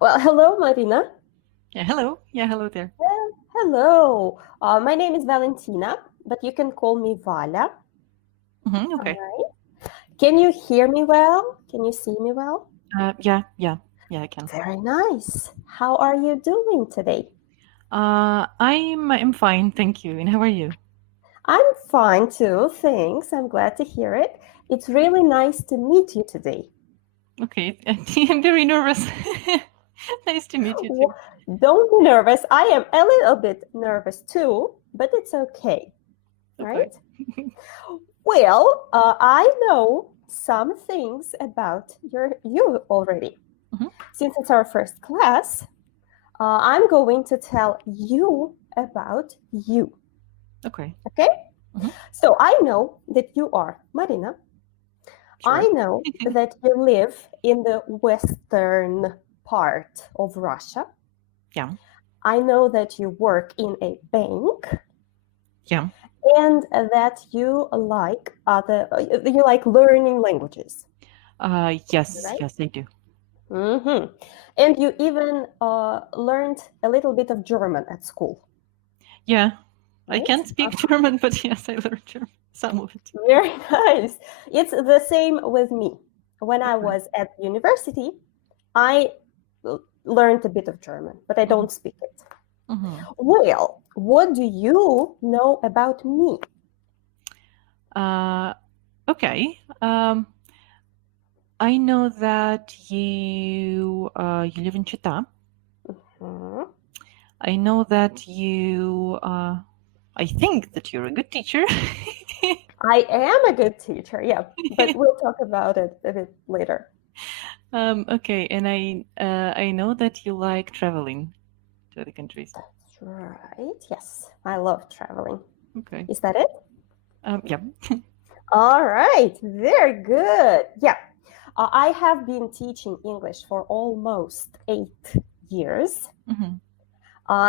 Well, hello, Marina. Yeah, hello. Yeah, hello there. Hello. My name is Valentina, but you can call me Vala. Okay. All right. Can you hear me well? Can you see me well? Yeah, I can. Very nice. How are you doing today? I'm fine, thank you. And how are you? I'm fine too, thanks. I'm glad to hear it. It's really nice to meet you today. Okay, I'm very nervous. Nice to meet you too. Don't be nervous. I am a little bit nervous too, but it's okay, right? Okay. Well, I know some things about you already. Mhm. Since it's our first class, I'm going to tell you about you. Okay. Okay? Mhm. So I know that you are Marina. Sure. I know that you live in the western part of Russia. Yeah. I know that you work in a bank. Yeah. And that you like learning languages, Yes, right? yes, I do. Mm-hmm. And you even learned a little bit of German at school, Yeah. I right? can't speak German, but yes, I learned German. Some of it. Very nice. It's the same with me. When I Okay. was at university, I learned a bit of German, but I don't speak it. Mhm. Well, what do you know about me? Okay. I know that you live in Chita. Mhm. I know that I think that you're a good teacher. I am a good teacher, yeah, but we'll talk about it a bit later. Okay, and I know that you like traveling to other countries. That's right. Yes, I love traveling. Okay. Is that it? Yeah. All right. Very good. Yeah. I have been teaching English for almost 8 years. Hmm.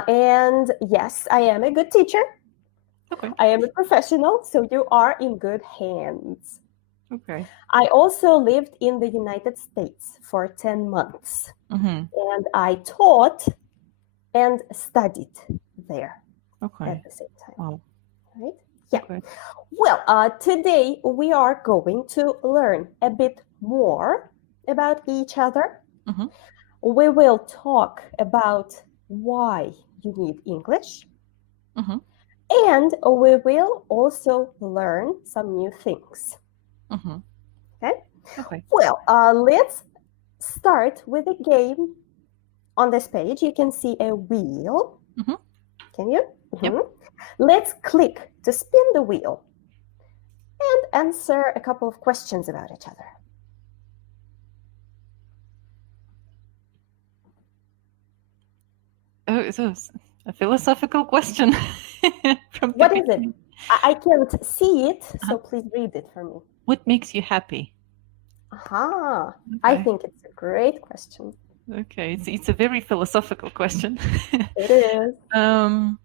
And yes, I am a good teacher. Okay. I am a professional, so you are in good hands. Okay. I also lived in the United States for 10 months, Hmm. and I taught and studied there Okay. at the same time. Wow. Right? Yeah. Okay. Well, today we are going to learn a bit more about each other. Hmm. We will talk about why you need English, Hmm. and we will also learn some new things. Hmm. Okay? Okay. Well, let's start with a game. On this page, you can see a wheel. Hmm. Can you? Yep. Let's click to spin the wheel and answer a couple of questions about each other. Oh, so it's a philosophical question from the What is it? beginning. I can't see it, Uh-huh. so please read it for me. What makes you happy? Aha, I Okay. think it's a great question. Okay. It's a very philosophical question. It is. um.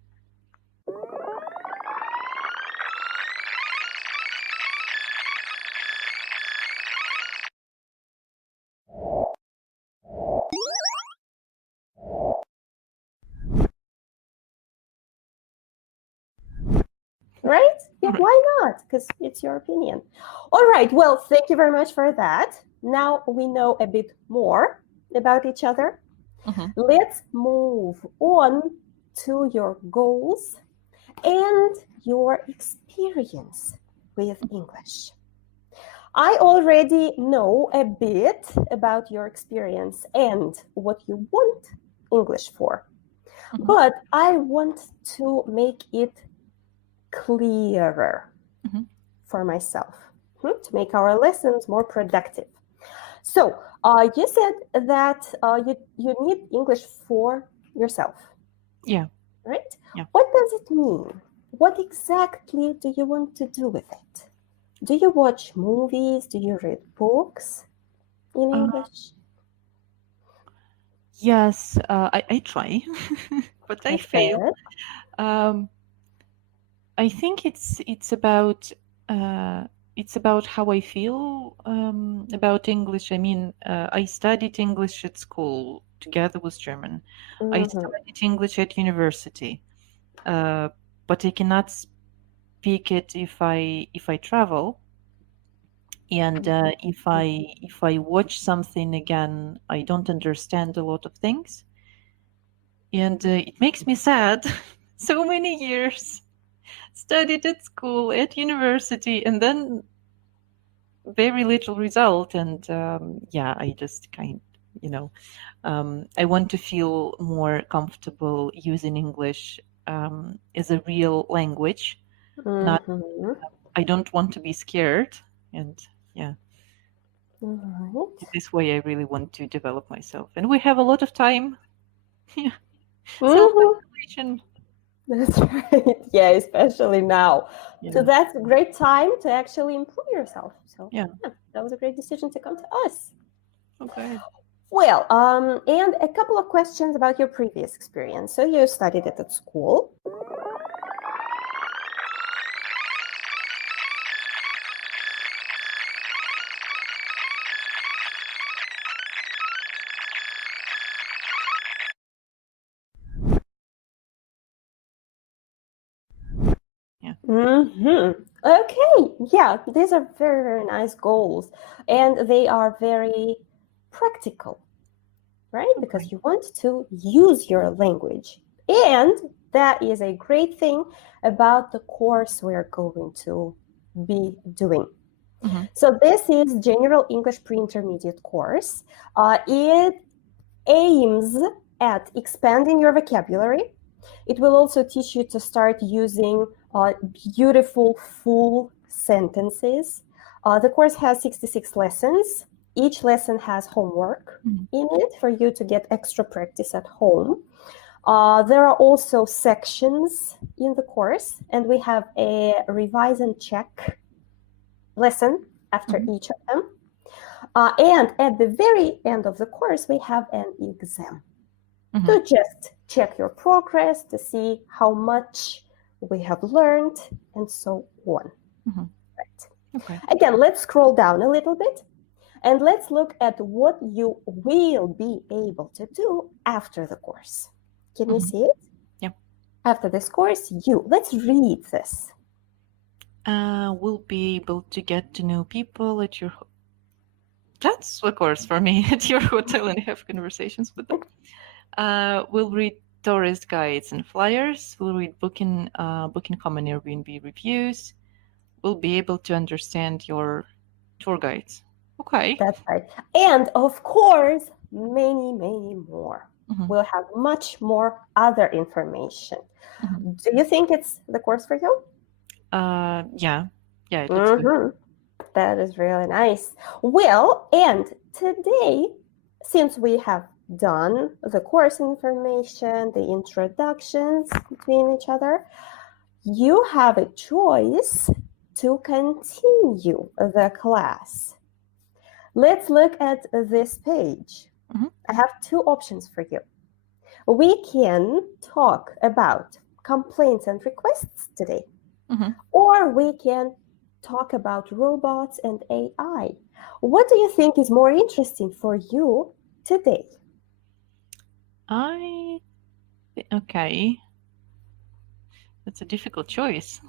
Right? Yeah, Mhm. why not? Because it's your opinion. All right, well, thank you very much for that. Now we know a bit more about each other. Mhm. Let's move on to your goals and your experience with English. I already know a bit about your experience and what you want English for, Mhm. but I want to make it clearer Mhm. for myself to make our lessons more productive. So, you said that you need English for yourself, Yeah. right? Yeah. What does it mean? What exactly do you want to do with it? Do you watch movies? Do you read books in Uh, English? yes. I try, but I That's fail. good. Um. I think it's about how I feel about English. I mean, I studied English at school together with German. I Mhm. studied English at university, but I cannot speak it if I travel. And if I watch something again, I don't understand a lot of things, and it makes me sad. So many years studied at school, at university, and then very little result. And yeah, I just I want to feel more comfortable using English as a real language. Not, Mhm. I don't want to be scared, and yeah, All right. this way I really want to develop myself. And we have a lot of time. Yeah, Mhm. self-isolation. That's right. Yeah, especially now. So Yeah, that's a great time to actually improve yourself. So yeah. that was a great decision to come to us. Okay. Well, and a couple of questions about your previous experience. So you studied it at school. Yeah. Okay. Yeah, these are very, very nice goals. And they are very practical, right? Because Okay. you want to use your language. And that is a great thing about the course we're going to be doing. Mhm. So this is General English Pre-Intermediate course. It aims at expanding your vocabulary. It will also teach you to start using beautiful full sentences. The course has 66 lessons. Each lesson has homework in it for you to get extra practice at home. There are also sections in the course, and we have a revise and check lesson after each of them. And at the very end of the course, we have an exam to just check your progress, to see how much we have learned, and so on. Right. Okay. Again, let's scroll down a little bit, and let's look at what you will be able to do after the course. Can you see it? Yeah. After this course, let's read this. We'll be able to get to know people at your. That's a course for me at your hotel and have conversations with them. We'll read tourist guides and flyers. We'll read Booking.com and Airbnb reviews. We'll be able to understand your tour guides. Okay. That's right. And of course, many, many more. Mhm. We'll have much more other information. Do you think it's the course for you? Yeah. Yeah, it looks good. That is really nice. Well, and today, since we have done the course information, the introductions between each other, you have a choice to continue the class. Let's look at this page. I have two options for you. We can talk about complaints and requests today, or we can talk about robots and AI. What do you think is more interesting for you today? Okay. That's a difficult choice.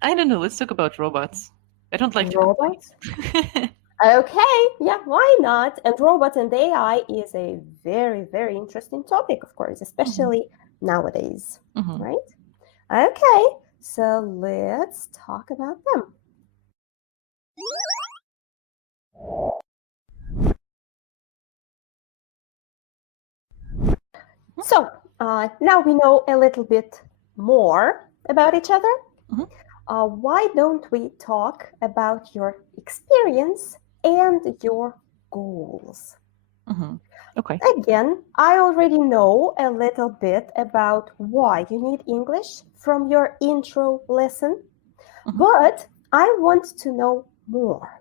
I don't know. Let's talk about robots. I don't like Robots? to complain. Okay, yeah, why not? And robots and AI is a very, very interesting topic, of course, especially nowadays, right? Okay, so let's talk about them. So now we know a little bit more about each other. Why don't we talk about your experience and your goals? Okay. Again, I already know a little bit about why you need English from your intro lesson, but I want to know more.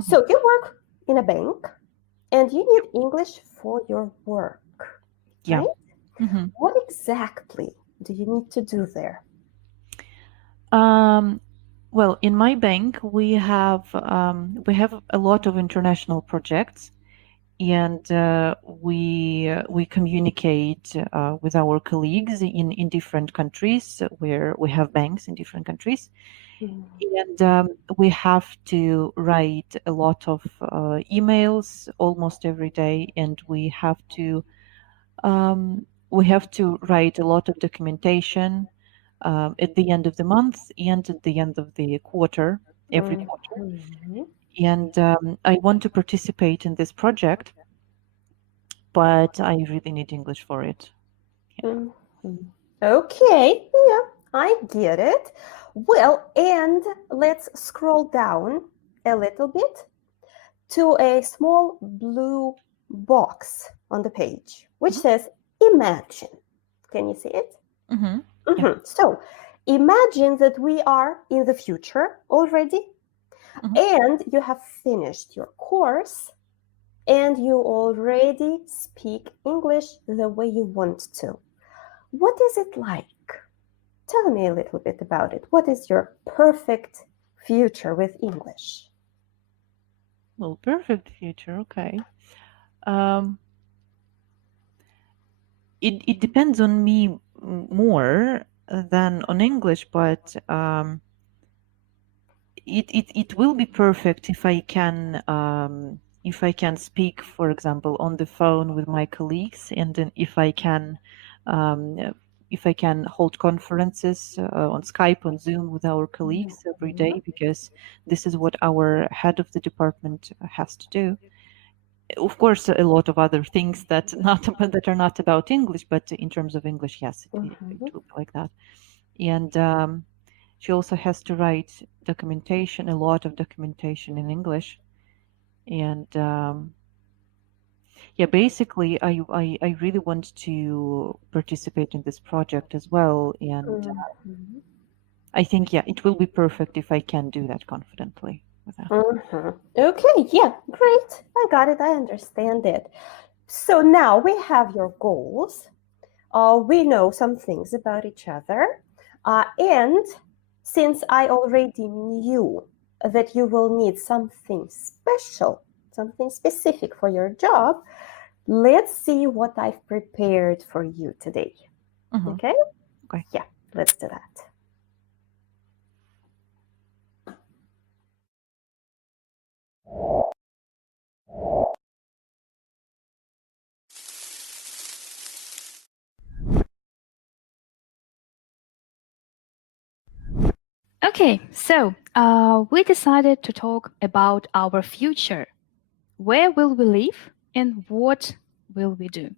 So you work in a bank and you need English for your work, Yeah. right? What exactly do you need to do there? Well, in my bank, we have a lot of international projects, and we communicate with our colleagues in different countries where we have banks in different countries, and we have to write a lot of emails almost every day, and we have to write a lot of documentation at the end of the month and at the end of the quarter, every quarter. And I want to participate in this project, but I really need English for it. Okay, yeah, I get it. Well, and let's scroll down a little bit to a small blue box on the page, which says imagine. Can you see it? Mm-hmm. So imagine that we are in the future already, and you have finished your course, and you already speak English the way you want to. What is it like? Tell me a little bit about it. What is your perfect future with English? Well, perfect future. Okay. It depends on me more than on English, but it will be perfect if I can speak, for example, on the phone with my colleagues, and then if I can hold conferences on Skype, on Zoom with our colleagues every day, because this is what our head of the department has to do. Of course, a lot of other things that are not about English, but in terms of English, yes, it will be like that. And she also has to write documentation, a lot of documentation in English. And yeah, basically, I really want to participate in this project as well. And I think, yeah, it will be perfect if I can do that confidently with that. Okay, yeah, great. I got it. I understand it. So now we have your goals. We know some things about each other. And since I already knew that you will need something special, something specific for your job, let's see what I've prepared for you today. Okay? Okay. Yeah, let's do that. Okay, so we decided to talk about our future. Where will we live and what will we do?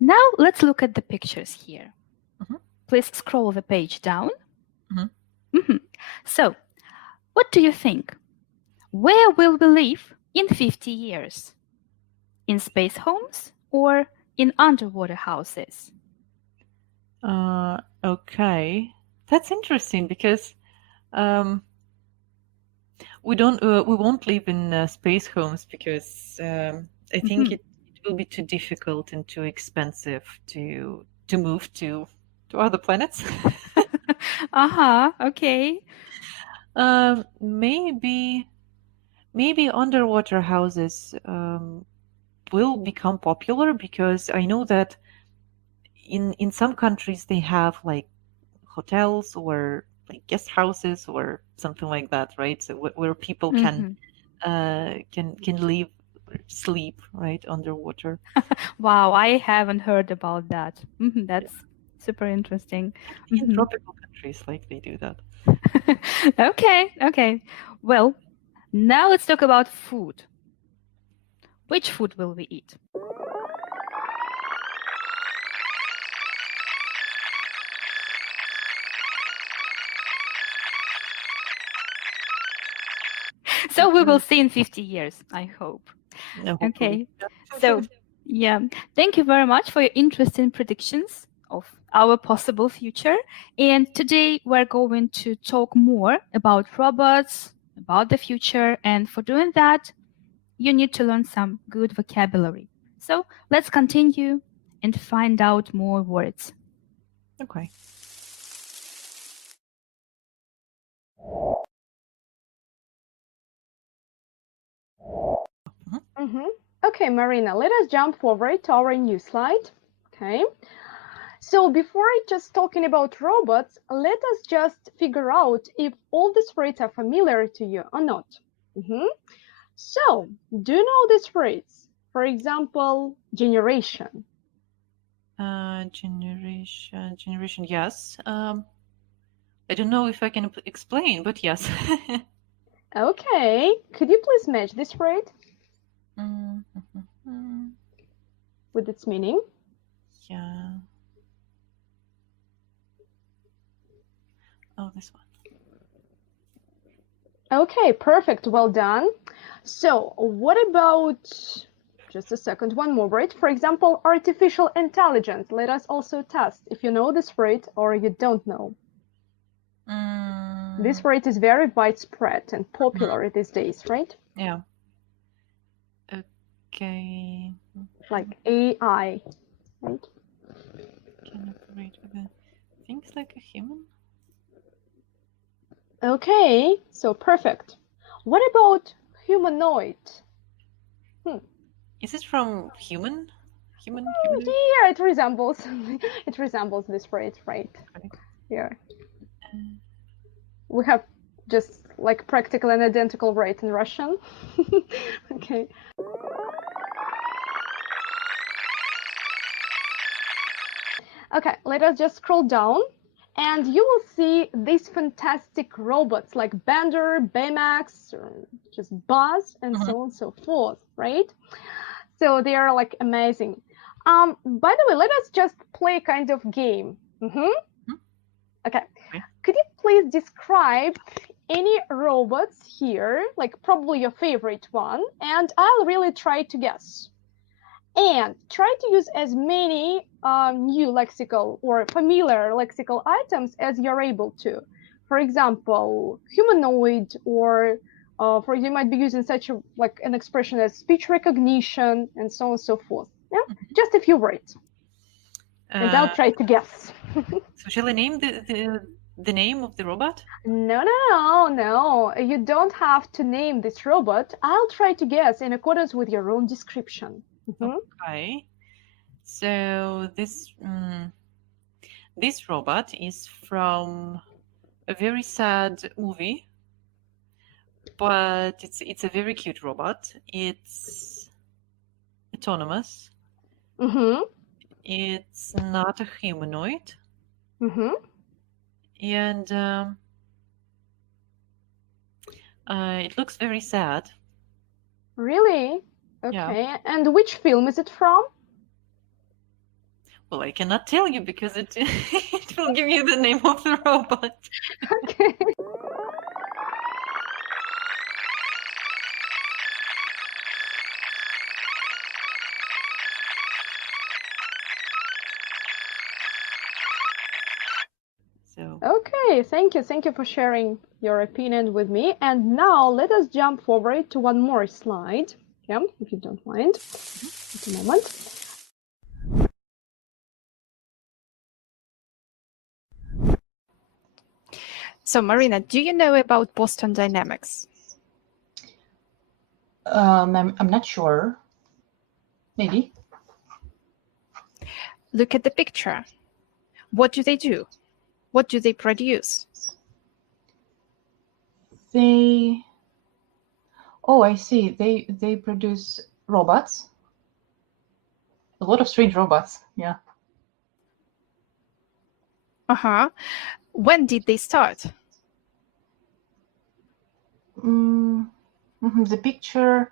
Now let's look at the pictures here. Please scroll the page down. So, what do you think? Where will we live in 50 years? In space homes or in underwater houses? Okay, that's interesting because we won't live in space homes because I think it will be too difficult and too expensive to move to other planets. Okay. Maybe underwater houses will become popular, because I know that in some countries they have like hotels or like guest houses or something like that, right? So where people can live, sleep, right, underwater. Wow, I haven't heard about that. That's super interesting. In tropical countries, like, they do that. Okay. Well, now let's talk about food. Which food will we eat? So we will see in 50 years, I hope. No, Okay. So, yeah, thank you very much for your interesting predictions of our possible future. And today we're going to talk more about robots, about the future. And for doing that, you need to learn some good vocabulary. So let's continue and find out more words. Okay. Okay, Marina, let us jump forward to our new slide. Okay. So before just talking about robots, let us just figure out if all these words are familiar to you or not. So, do you know these words? For example, generation. Generation, yes. I don't know if I can explain, but yes. Okay, could you please match this word with its meaning? Yeah. Oh, this one. Okay, perfect. Well done. So, what about just a second, one more word? For example, artificial intelligence. Let us also test if you know this word or you don't know. This word is very widespread and popular these days, right? Yeah. Okay. Like AI, right? Can operate with things like a human. Okay, so perfect. What about humanoid? Is it from human? Humanoid? Yeah, it resembles it resembles this word, right? Okay. Yeah. We have just like practical and identical word in Russian. Okay. Okay, let us just scroll down and you will see these fantastic robots like Bender, Baymax, or just Buzz, and so on and so forth, right? So they are like amazing. By the way, let us just play a kind of game. Okay. Could you please describe any robots here, like probably your favorite one, and I'll really try to guess. And try to use as many new lexical or familiar lexical items as you're able to. For example, humanoid, or for you might be using such a like an expression as speech recognition, and so on and so forth. Yeah, just a few words, and I'll try to guess. So shall I name the name of the robot? No. You don't have to name this robot. I'll try to guess in accordance with your own description. Okay. So this robot is from a very sad movie, but it's a very cute robot. It's autonomous. It's not a humanoid. And it looks very sad. Really? Okay. Yeah. And which film is it from? Well, I cannot tell you because it it will give you the name of the robot. Okay. So. Okay, thank you for sharing your opinion with me. And now let us jump forward to one more slide. Yeah, if you don't mind. Just a moment. So, Marina, do you know about Boston Dynamics? I'm not sure. Maybe. Look at the picture. What do they do? What do they produce? Oh, I see. They produce robots. A lot of strange robots. Yeah. When did they start? The picture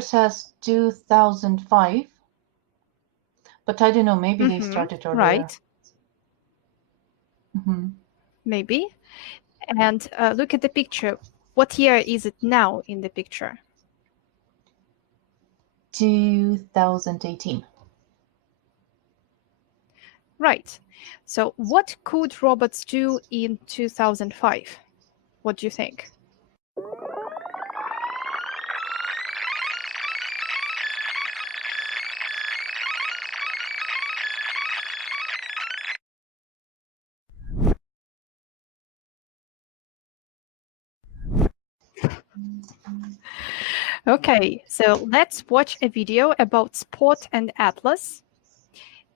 says 2005, but I don't know. Maybe they started earlier. Right. Maybe. And look at the picture. What year is it now in the picture? 2018. Right. So what could robots do in 2005? What do you think? Okay, so let's watch a video about Spot and Atlas.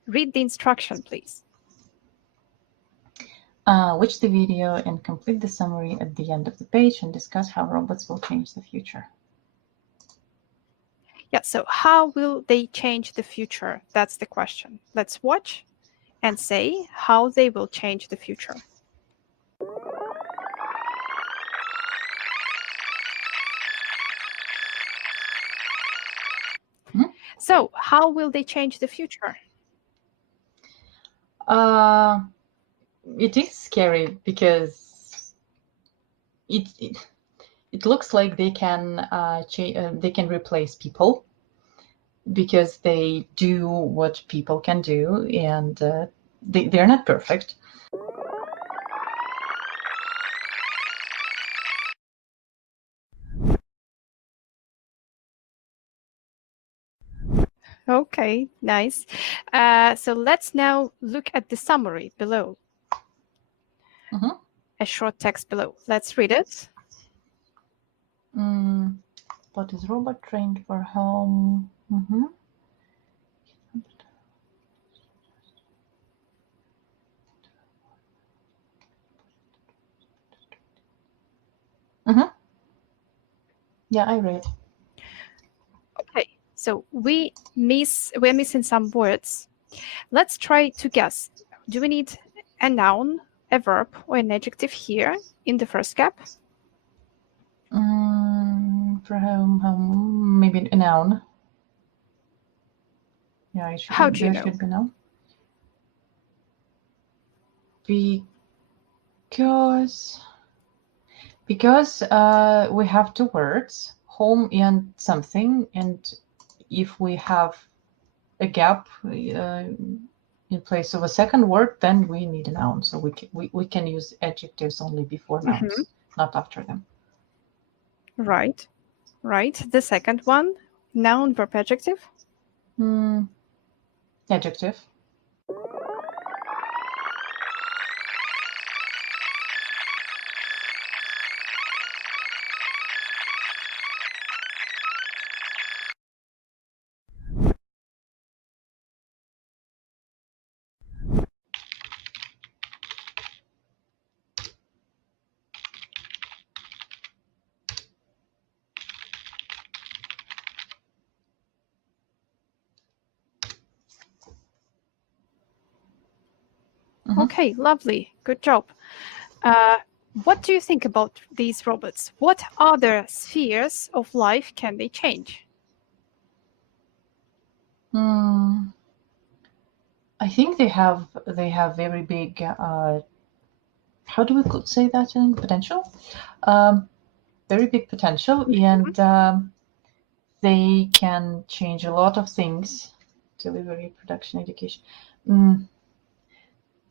Read the instruction, please. Watch the video and complete the summary at the end of the page and discuss how robots will change the future. Yeah, so how will they change the future? That's the question. Let's watch and say how they will change the future. So how will they change the future? It is scary because it looks like they can replace people because they do what people can do, and they're not perfect. Okay, nice. So let's now look at the summary below. A short text below. Let's read it. What is robot trained for home? Yeah, I read. Okay, so we're missing some words. Let's try to guess. Do we need a noun, a verb, or an adjective here in the first gap? For home, maybe a noun. Yeah, it should, How do you know? should be noun. Because we have two words, home and something, and if we have a gap in place of a second word, then we need a noun. So we can use adjectives only before nouns, not after them. Right. The second one, noun, verb, adjective. Adjective. Okay, lovely. Good job. What do you think about these robots? What other spheres of life can they change? I think they have very big. How do we say that in potential? Very big potential, and they can change a lot of things. Delivery, production, education.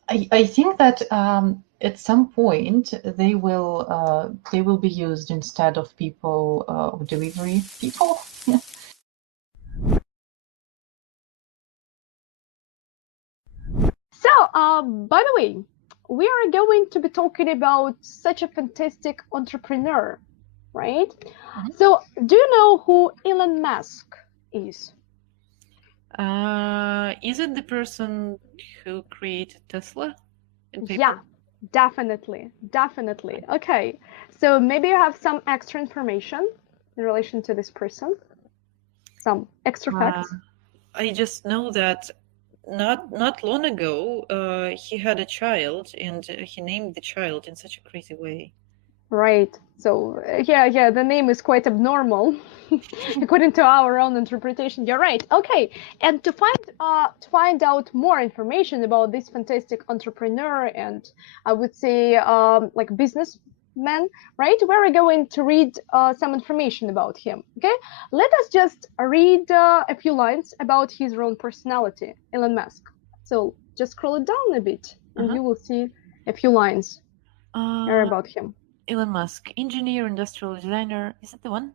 I think that at some point they will be used instead of people, delivery people. Yeah. So, by the way, we are going to be talking about such a fantastic entrepreneur, right? So, do you know who Elon Musk is? Is it the person who created Tesla? Yeah, definitely. Okay, so maybe you have some extra information in relation to this person, some extra facts. I just know that not long ago he had a child, and he named the child in such a crazy way. Right. So yeah, the name is quite abnormal, according to our own interpretation. You're right. Okay, and to find out more information about this fantastic entrepreneur and I would say like businessman, right? We're going to read some information about him. Okay, let us just read a few lines about his own personality, Elon Musk. So just scroll it down a bit, and you will see a few lines about him. Elon Musk, engineer, industrial designer. Is that the one?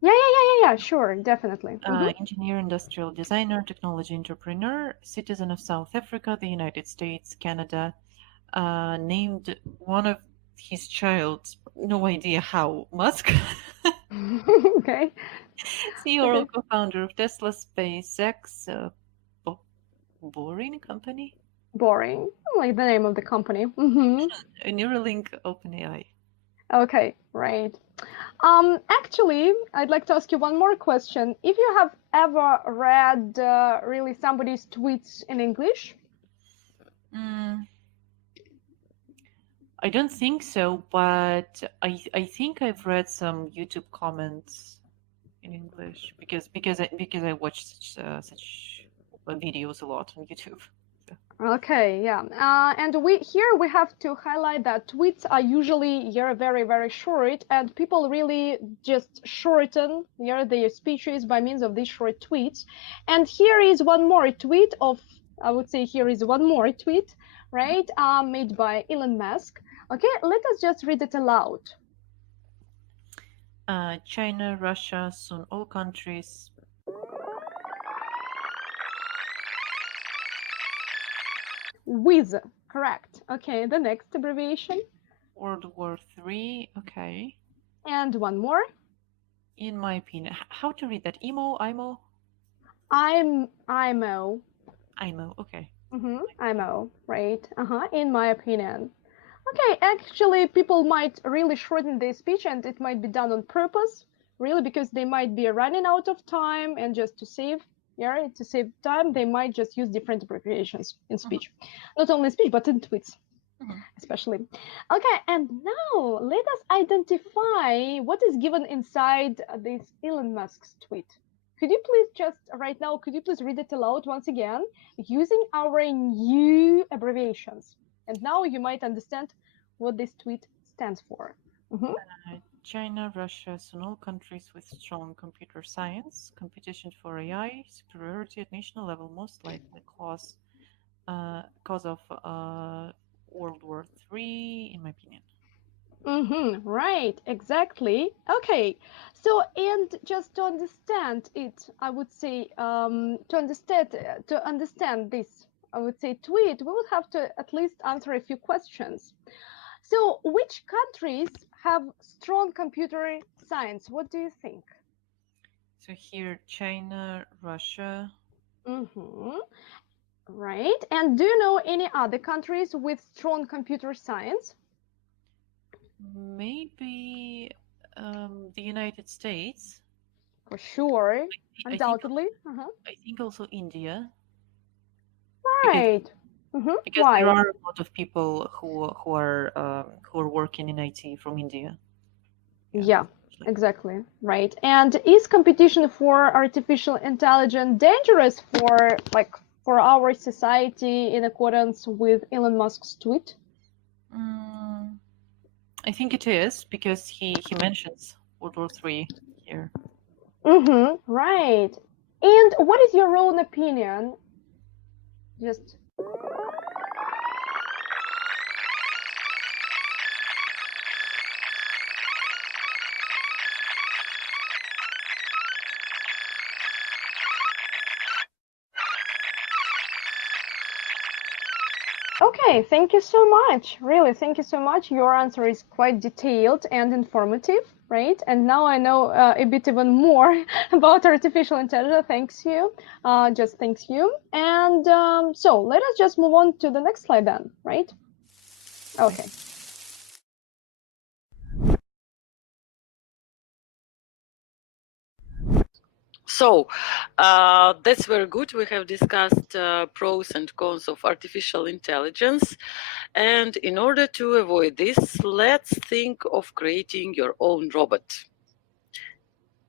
Yeah, sure, definitely. Engineer, industrial designer, technology entrepreneur, citizen of South Africa, the United States, Canada. Named one of his child, no idea how, Musk. Okay. CEO or Okay. co-founder of Tesla, SpaceX, boring company, Boring. Like the name of the company. Mm-hmm. Neuralink, OpenAI. Okay, right. Actually, I'd like to ask you one more question. If you have ever read really somebody's tweets in English, I don't think so, but I think I've read some YouTube comments in English because I watch such videos a lot on YouTube. okay, yeah. And we have to highlight that tweets are usually very, very short, and people really just shorten their speeches by means of these short tweets. And here is one more tweet of, I would say here is one more tweet, right, made by Elon Musk. Okay, let us just read it aloud. China, Russia, soon all countries. With, correct. Okay, the next abbreviation. World War III. Okay. And one more. In my opinion, how to read that? IMO. IMO. IMO. Okay. IMO, right? In my opinion. Okay, actually, people might really shorten their speech, and it might be done on purpose, really, because they might be running out of time, and just to save time, they might just use different abbreviations in speech, not only speech but in tweets, especially. Okay, and now let us identify what is given inside this Elon Musk's tweet. Could you please could you please read it aloud once again using our new abbreviations? And now you might understand what this tweet stands for. China, Russia, soon all countries with strong computer science, competition for AI, superiority at national level, most likely cause of World War III, in my opinion. Right, exactly. Okay, so and just to understand it, I would say to understand this, I would say tweet, we would have to at least answer a few questions. So, which countries have strong computer science? What do you think? So here, China, Russia. Right. And do you know any other countries with strong computer science? Maybe the United States. For sure, undoubtedly. I think also India. Right. Because Why? there are a lot of people who are working in IT from India. Yeah, exactly. Right. And is competition for artificial intelligence dangerous for our society in accordance with Elon Musk's tweet? I think it is because he mentions World War III here. Right. And what is your own opinion? Just okay, thank you so much. Really, thank you so much. Your answer is quite detailed and informative, right? And now I know a bit even more about artificial intelligence. Thanks you. Just thanks you. And so let us just move on to the next slide then, right? Okay. So that's very good. We have discussed pros and cons of artificial intelligence. And in order to avoid this, let's think of creating your own robot,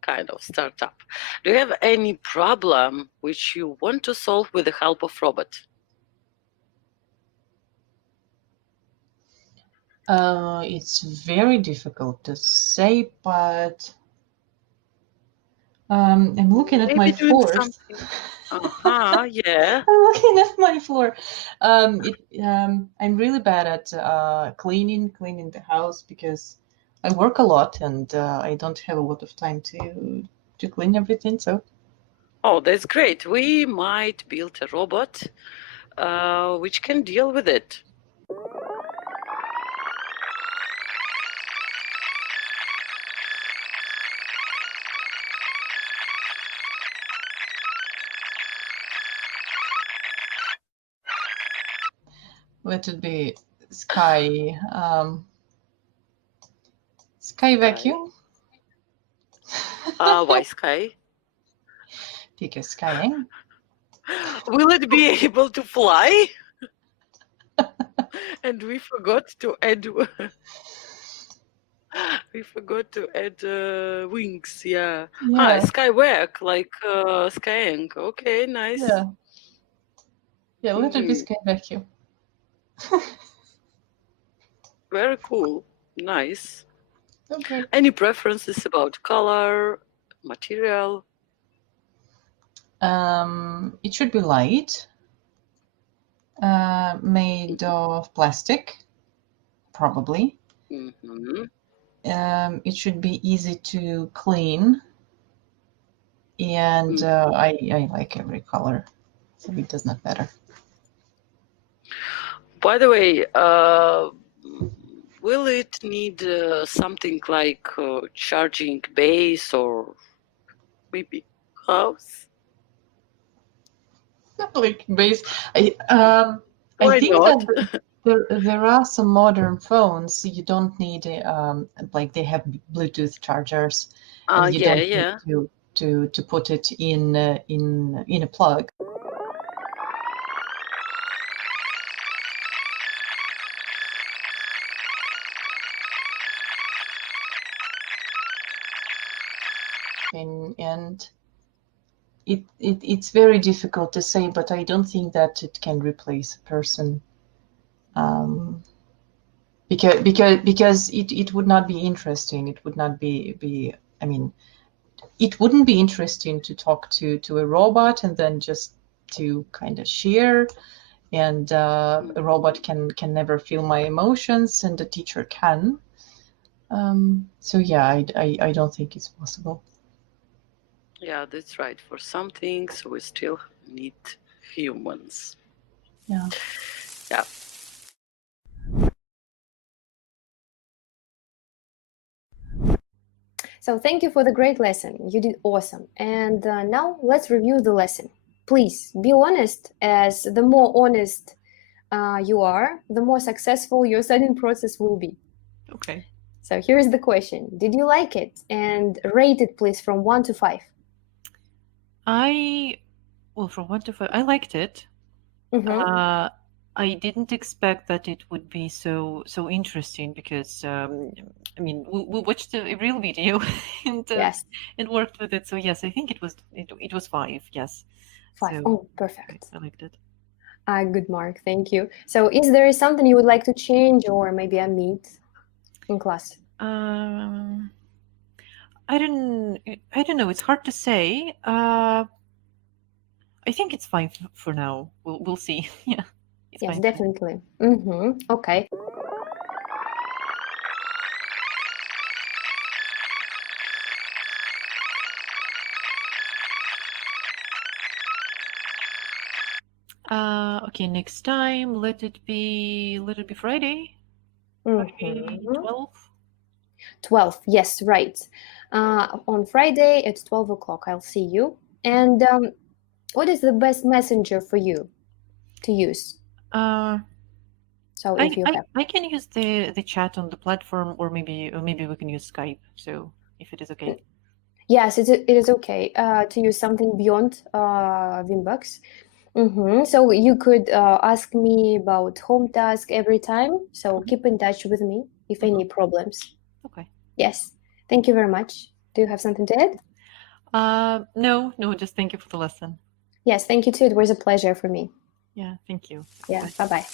kind of startup. Do you have any problem which you want to solve with the help of robot? It's very difficult to say, but I'm looking at my floors. Yeah. I'm looking at my floor. I'm really bad at cleaning the house because I work a lot and I don't have a lot of time to clean everything. So. Oh, that's great. We might build a robot which can deal with it. Let it be sky. Sky vacuum. Why sky? Because skying. Will it be able to fly? And we forgot to add. We forgot to add wings. Yeah. Yeah. Sky work like skying. Okay, nice. Yeah. Yeah. Let it be sky vacuum. Very cool. Nice. Okay. Any preferences about color, material? It should be light, made of plastic, probably. It should be easy to clean, and I like every color, so it does not matter. By the way, will it need something like charging base or maybe house? Like base. Why I think not? that there are some modern phones you don't need like they have Bluetooth chargers, and you don't need to put it in a plug. And it's very difficult to say, but I don't think that it can replace a person, because it would not be interesting. It would not be I mean, it wouldn't be interesting to talk to a robot and then just to kind of share, and a robot can never feel my emotions, and a teacher can. So yeah, I don't think it's possible. Yeah, that's right. For some things, we still need humans. Yeah. Yeah. So thank you for the great lesson. You did awesome. And now let's review the lesson. Please be honest, as the more honest you are, the more successful your studying process will be. Okay. So here's the question. Did you like it? And rate it, please, from 1 to 5. From 1 to 5, I liked it. I didn't expect that it would be so interesting, because I mean, we watched a real video and Yes. and worked with it. So yes, I think it was 5. Yes. 5. So, oh, perfect. I liked it. Good mark. Thank you. So is there something you would like to change or maybe omit in class? I don't know. It's hard to say. I think it's fine for now. We'll see. Yeah. Yes, fine. definitely. Okay. Okay, next time let it be Friday. Friday 12. 12. Yes, right. On Friday at 12 o'clock, I'll see you. And what is the best messenger for you to use? So if you have, I can use the chat on the platform, or maybe we can use Skype. So if it is okay. Yes, it is okay to use something beyond Winbox. So you could ask me about home task every time. So keep in touch with me if any problems. Okay. Yes. Thank you very much. Do you have something to add? No, just thank you for the lesson. Yes, thank you too. It was a pleasure for me. Yeah, thank you. Yeah, bye-bye.